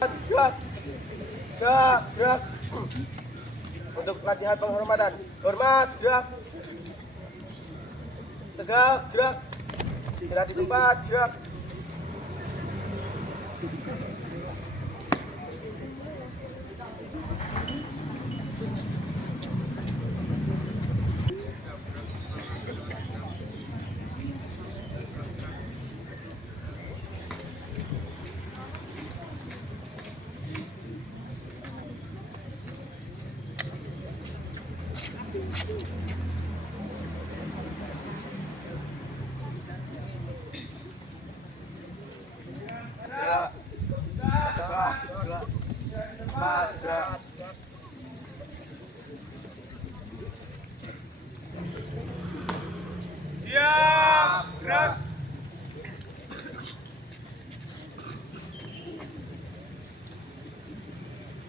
Gerak, gerak, gerak. Untuk latihan penghormatan. Hormat, gerak. Tegak, gerak. Gerak di tempat, gerak. Siap, gerak.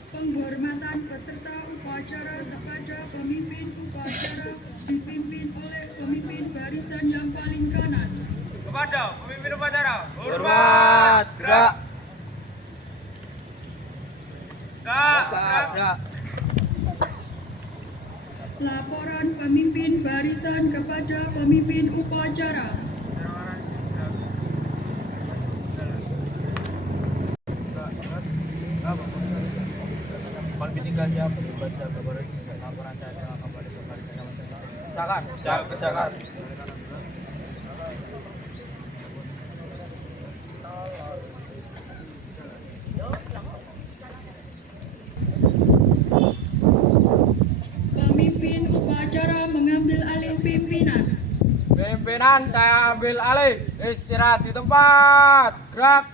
Penghormatan peserta upacara kepada pemimpin upacara dipimpin oleh pemimpin barisan yang paling kanan. Kepada pemimpin upacara. Hormat, gerak. Gerak. Laporan pemimpin barisan kepada pemimpin upacara. Kecakan. Pemimpin upacara mengambil alih pimpinan. Pimpinan saya ambil alih. Istirahat di tempat. Gerak.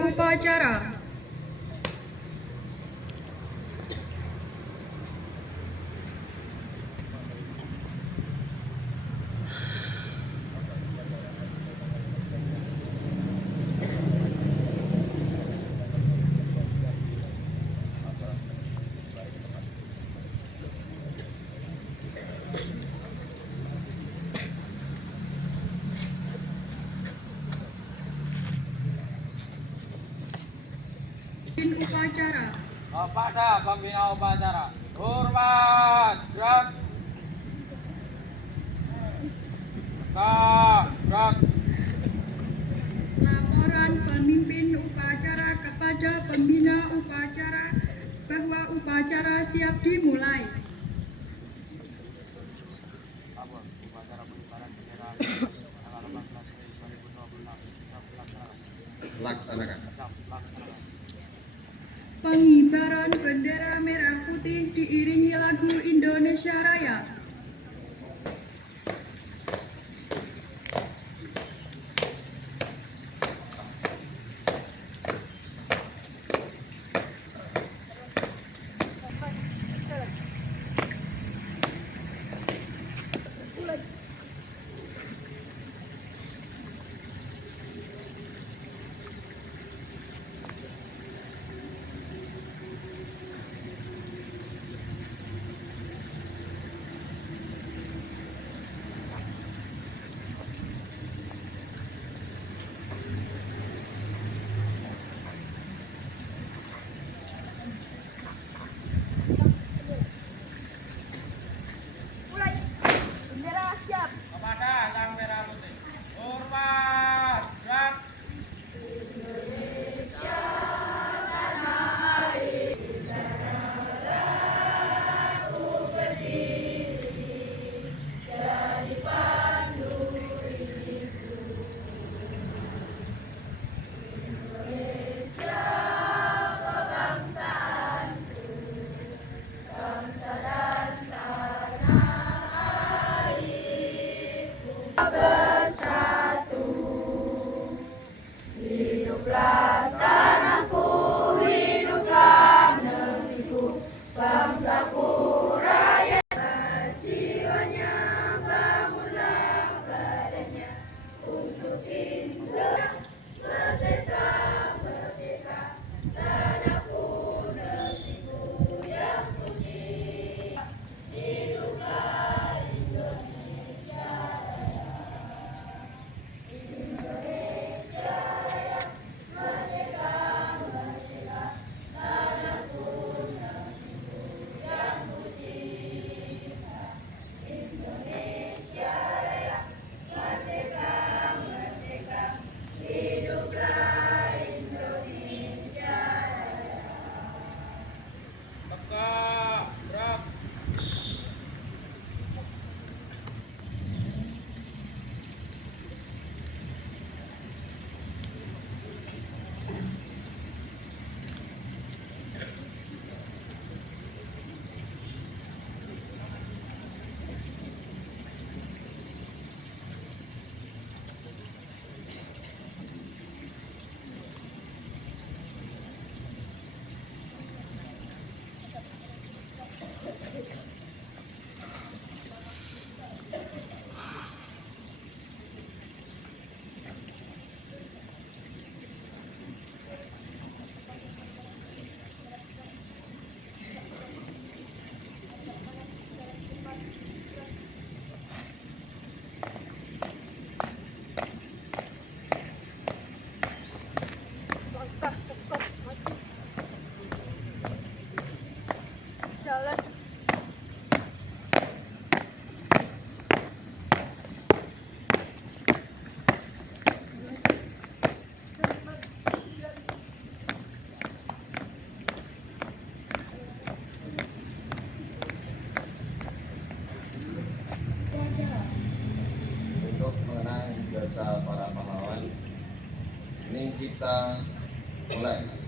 Upacara. Upacara. Kepada pembina upacara. Hormat. Gerak. Gerak. Laporan pemimpin upacara kepada pembina upacara bahwa upacara siap dimulai. Laksanakan. Pengibaran bendera merah putih diiringi lagu Indonesia Raya. Kepada sang merah putih. Hormat. Gerak. pahlawan. Ini kita mulai.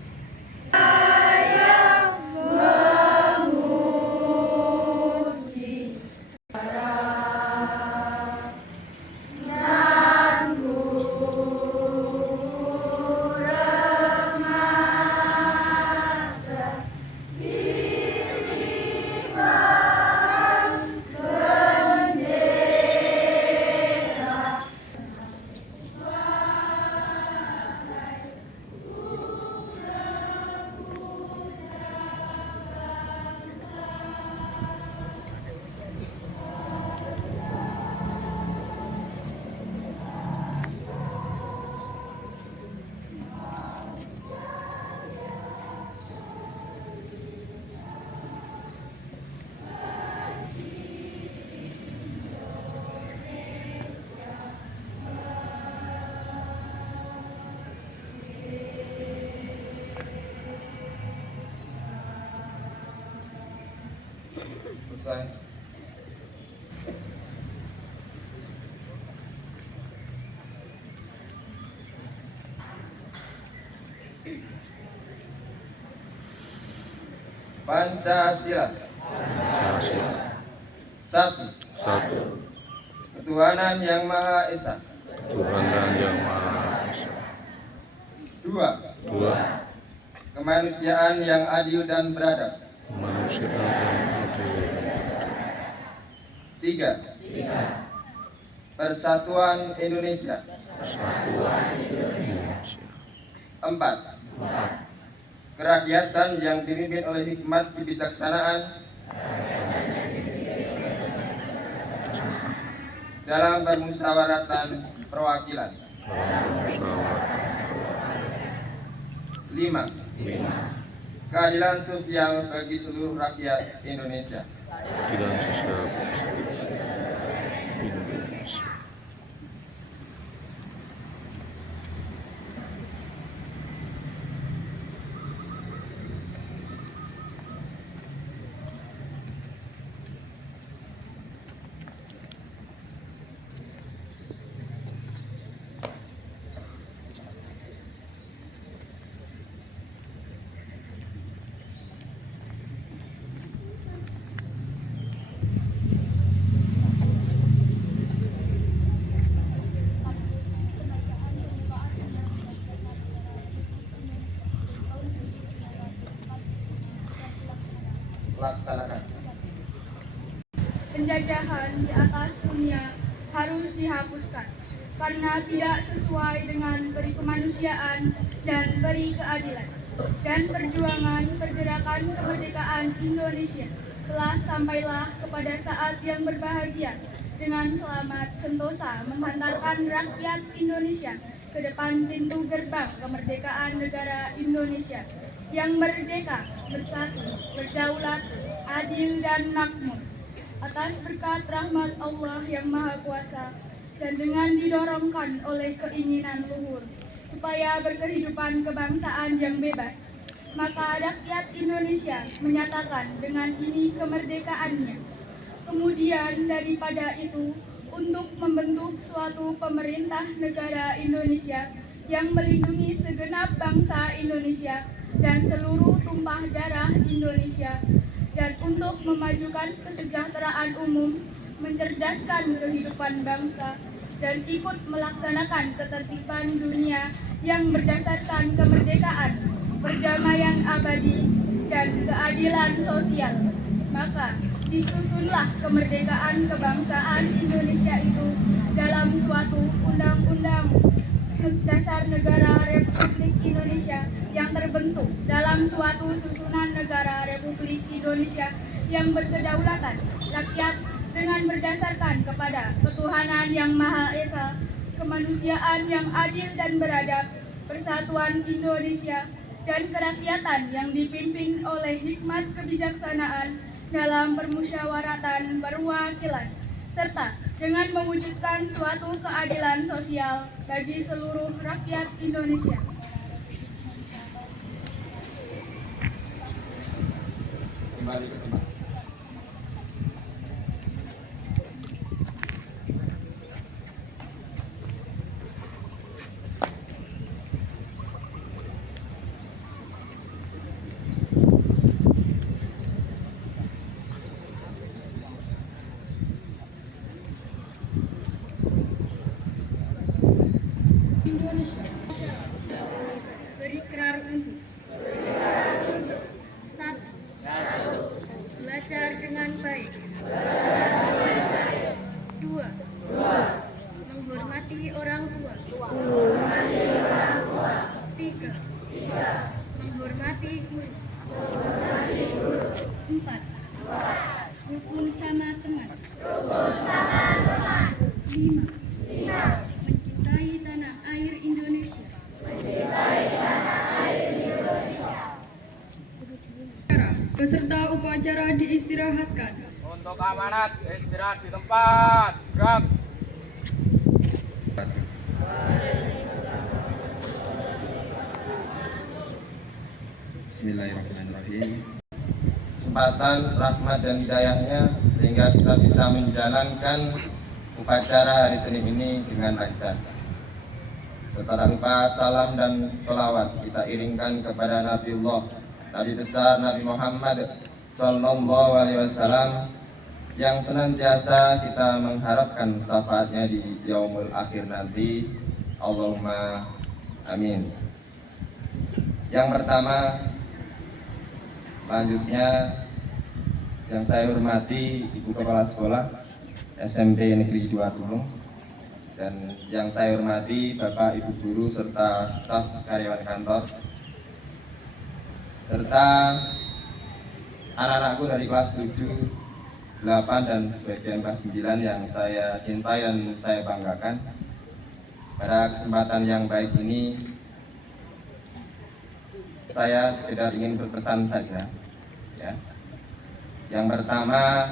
Selesai. Pancasila. Satu. Ketuhanan yang Maha Esa. Dua. Kemanusiaan yang adil dan beradab. Tiga. Persatuan Indonesia. Empat. Kerakyatan yang dipimpin oleh hikmat kebijaksanaan dalam permusyawaratan perwakilan. 5. Keadilan sosial bagi seluruh rakyat Indonesia. Laksanakan. Penjajahan di atas dunia harus dihapuskan karena tidak sesuai dengan peri kemanusiaan dan peri keadilan. Dan perjuangan pergerakan kemerdekaan Indonesia telah sampailah kepada saat yang berbahagia dengan selamat sentosa menghantarkan rakyat Indonesia ke depan pintu gerbang kemerdekaan negara Indonesia yang merdeka, bersatu, berdaulat, adil dan makmur. Atas berkat rahmat Allah yang Maha Kuasa dan dengan didorongkan oleh keinginan luhur supaya berkehidupan kebangsaan yang bebas, maka rakyat Indonesia menyatakan dengan ini kemerdekaannya. Kemudian daripada itu, untuk membentuk suatu pemerintah negara Indonesia yang melindungi segenap bangsa Indonesia dan seluruh tumpah darah Indonesia, dan untuk memajukan kesejahteraan umum, mencerdaskan kehidupan bangsa, dan ikut melaksanakan ketertiban dunia yang berdasarkan kemerdekaan, perdamaian abadi, dan keadilan sosial. Maka disusunlah kemerdekaan kebangsaan Indonesia itu dalam suatu undang-undang dasar negara Republik Indonesia yang terbentuk dalam suatu susunan negara Republik Indonesia yang berkedaulatan rakyat dengan berdasarkan kepada ketuhanan yang Maha Esa, kemanusiaan yang adil dan beradab, persatuan Indonesia, dan kerakyatan yang dipimpin oleh hikmat kebijaksanaan dalam permusyawaratan perwakilan, serta dengan mewujudkan suatu keadilan sosial bagi seluruh rakyat Indonesia. Kembali ke tempat. Tiga. Menghormati guru. 4. Rukun sama teman. 5. Mencintai tanah air Indonesia. Peserta upacara diistirahatkan. Untuk amanat, istirahat di tempat. Gerak. Bismillahirrahmanirrahim. Kesempatan, rahmat dan hidayahnya sehingga kita bisa menjalankan upacara hari Senin ini dengan lancar. Setelah lupa salam dan selawat kita iringkan kepada Nabiullah, Nabi besar Nabi Muhammad Sallallahu Alaihi Wasallam yang senantiasa kita mengharapkan syafaatnya di yaumul akhir nanti. Allahumma amin. Yang pertama, selanjutnya yang saya hormati Ibu Kepala Sekolah SMP Negeri 2 Tulung, dan yang saya hormati Bapak Ibu Guru serta staf karyawan kantor, serta anak-anakku dari kelas 7, 8 dan sebagian kelas 9 yang saya cintai dan saya banggakan. Pada kesempatan yang baik ini saya sekedar ingin berpesan saja, ya. Yang pertama,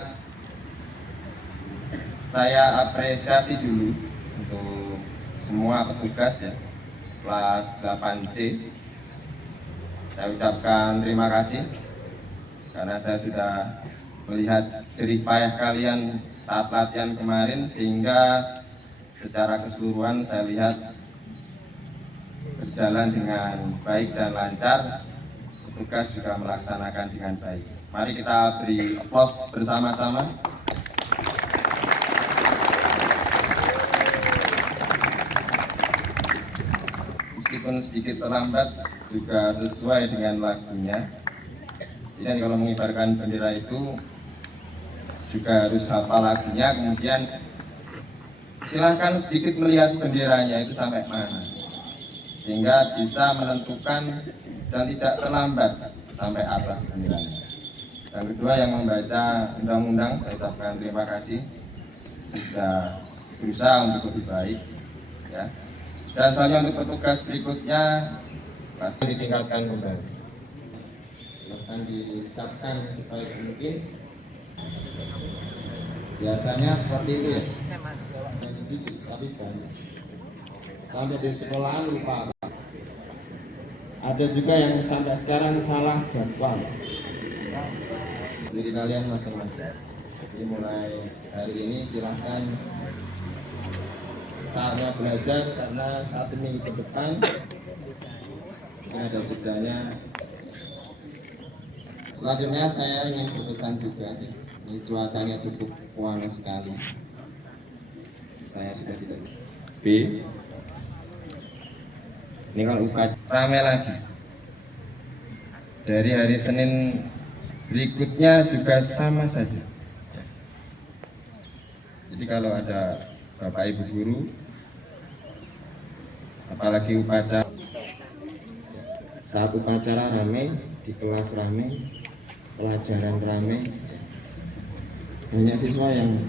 saya apresiasi dulu untuk semua petugas ya kelas 8C. Saya ucapkan terima kasih karena saya sudah melihat jerih payah kalian saat latihan kemarin, sehingga secara keseluruhan saya lihat berjalan dengan baik dan lancar. Petugas juga melaksanakan dengan baik. Mari kita beri aplaus bersama-sama. Meskipun sedikit terlambat juga sesuai dengan lagunya. Jadi kalau mengibarkan bendera itu juga harus hafal lagunya, kemudian silahkan sedikit melihat benderanya itu sampai mana, sehingga bisa menentukan dan tidak terlambat sampai atas benderanya. Yang kedua, yang membaca undang-undang, saya ucapkan terima kasih sudah berusaha untuk lebih baik, ya. Dan selanjutnya untuk petugas berikutnya pasti ditingkatkan kembali, akan disiapkan sebaik mungkin. Biasanya seperti itu ya, sedikit tapi banyak. Sampai di sekolahan lupa. Ada juga yang sampai sekarang salah jadwal. Jadi kalian masing-masing. Jadi mulai hari ini silahkan saatnya belajar, karena 1 minggu ke depan ini ada jedanya. Selanjutnya saya ingin berpesan juga, ini cuacanya cukup panas sekali. Saya sudah tidak B. Ini kalau upacara ramai lagi. Dari hari Senin berikutnya juga sama saja. Jadi kalau ada Bapak Ibu Guru, apalagi upacara, saat upacara ramai, di kelas ramai, pelajaran ramai, banyak siswa yang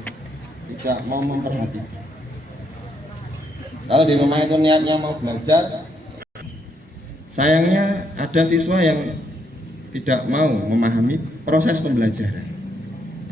tidak mau memperhatikan. Kalau di rumah itu niatnya mau belajar, sayangnya ada siswa yang tidak mau memahami proses pembelajaran.